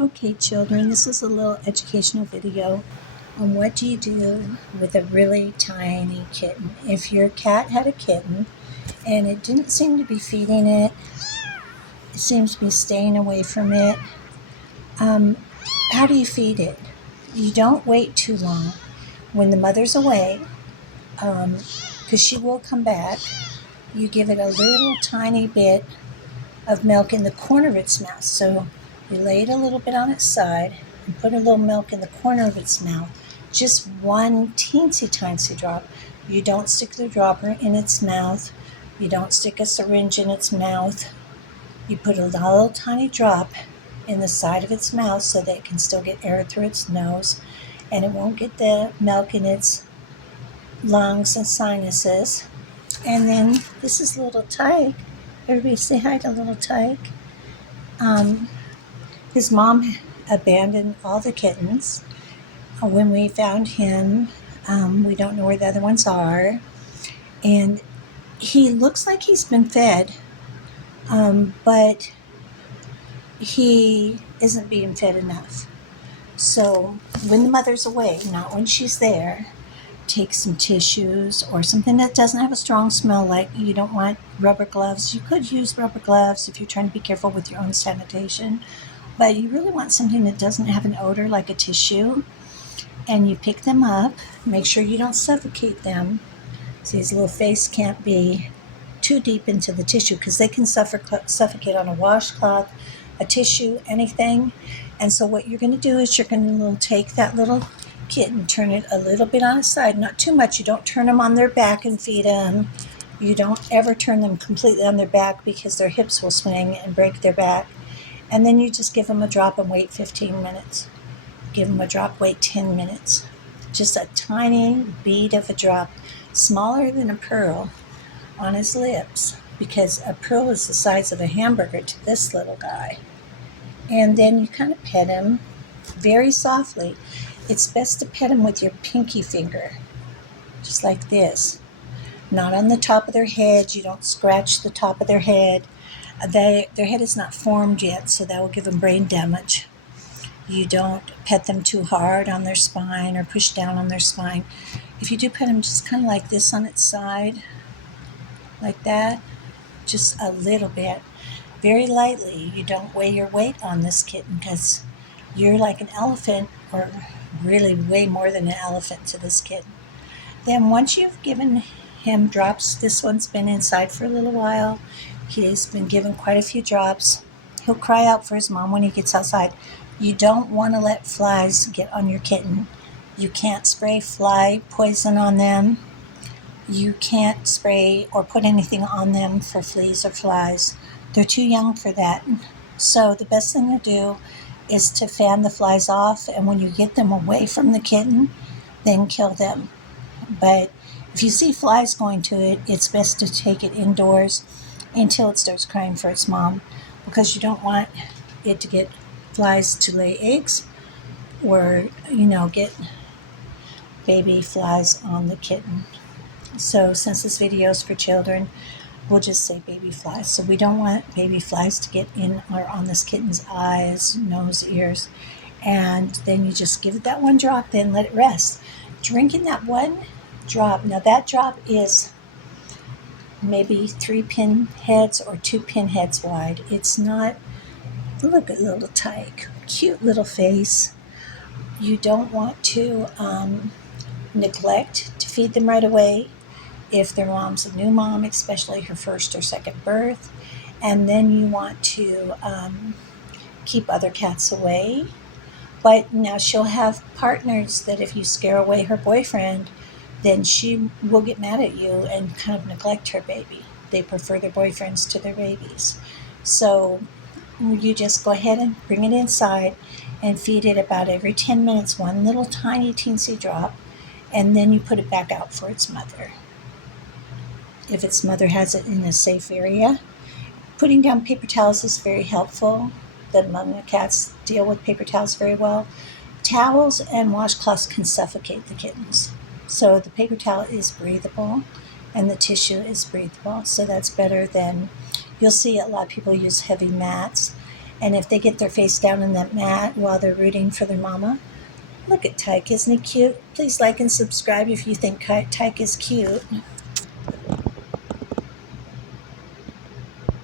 Okay, children, this is a little educational video on what do you do with a really tiny kitten. If your cat had a kitten and it didn't seem to be feeding it, it seems to be staying away from it, how do you feed it? You don't wait too long. When the mother's away, because she will come back, you give it a little tiny bit of milk in the corner of its mouth. So you lay it a little bit on its side and put a little milk in the corner of its mouth. Just one teensy drop. You don't stick the dropper in its mouth. You don't stick a syringe in its mouth. You put a little tiny drop in the side of its mouth so that it can still get air through its nose and it won't get the milk in its lungs and sinuses. And then this is little Tyke. Everybody say hi to little Tyke. His mom abandoned all the kittens. When we found him, we don't know where the other ones are. And he looks like he's been fed, but he isn't being fed enough. So when the mother's away, not when she's there, take some tissues or something that doesn't have a strong smell, like you don't want rubber gloves. You could use rubber gloves if you're trying to be careful with your own sanitation, but you really want something that doesn't have an odor, like a tissue. And you pick them up, make sure you don't suffocate them. See, his little face can't be too deep into the tissue because they can suffocate on a washcloth, a tissue, anything. And so what you're going to do is you're going to take that little kitten, turn it a little bit on its side, not too much. You don't turn them on their back and feed them. You don't ever turn them completely on their back because their hips will swing and break their back. And then you just give them a drop and wait 15 minutes. Give them a drop, wait 10 minutes. Just a tiny bead of a drop, smaller than a pearl, on his lips, because a pearl is the size of a hamburger to this little guy. And then you kind of pet him very softly. It's best to pet him with your pinky finger, just like this. Not on the top of their head. You don't scratch the top of their head. Their head is not formed yet, so that will give them brain damage. You don't pet them too hard on their spine or push down on their spine. If you do pet them just kind of like this on its side, like that, just a little bit, very lightly. You don't weigh your weight on this kitten because you're like an elephant, or really way more than an elephant to this kitten. Then once you've given him drops, this one's been inside for a little while. He's been given quite a few drops. He'll cry out for his mom when he gets outside. You don't want to let flies get on your kitten. You can't spray fly poison on them. You can't spray or put anything on them for fleas or flies. They're too young for that. So the best thing to do is to fan the flies off, and when you get them away from the kitten, then kill them. But if you see flies going to it, it's best to take it indoors until it starts crying for its mom, because you don't want it to get flies to lay eggs or, get baby flies on the kitten. So since this video is for children, we'll just say baby flies. So we don't want baby flies to get in or on this kitten's eyes, nose, ears. And then you just give it that one drop, then let it rest. Drinking that one drop, now that drop is maybe 3 pin heads or 2 pin heads wide. It's not, look at little Tyke, cute little face. You don't want to neglect to feed them right away if their mom's a new mom, especially her first or second birth. And then you want to keep other cats away. But now she'll have partners that if you scare away her boyfriend, then she will get mad at you and kind of neglect her baby. They prefer their boyfriends to their babies. So you just go ahead and bring it inside and feed it about every 10 minutes, one little tiny teensy drop, and then you put it back out for its mother. If its mother has it in a safe area. Putting down paper towels is very helpful. The mama cats deal with paper towels very well. Towels and washcloths can suffocate the kittens. So the paper towel is breathable and the tissue is breathable. So that's better than, you'll see a lot of people use heavy mats. And if they get their face down in that mat while they're rooting for their mama, look at Tyke, isn't he cute? Please like and subscribe if you think Tyke is cute.